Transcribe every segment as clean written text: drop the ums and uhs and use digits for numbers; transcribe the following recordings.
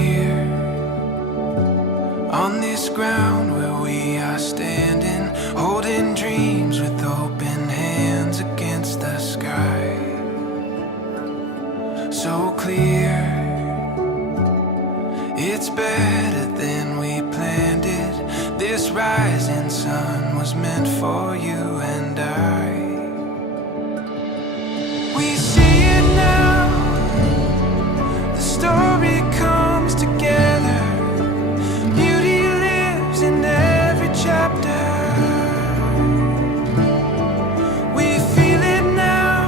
here on this ground where we are standing, holding dreams with open hands against the sky. So clear, it's better than we planned it. This rising sun was meant for you and I. We see it now, the story comes together. Beauty lives in every chapter. We feel it now,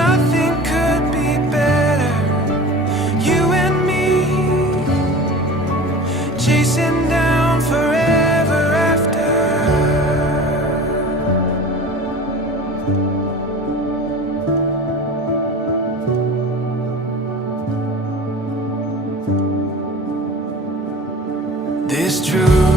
nothing could be better. You and me, chasing down forever after. This truth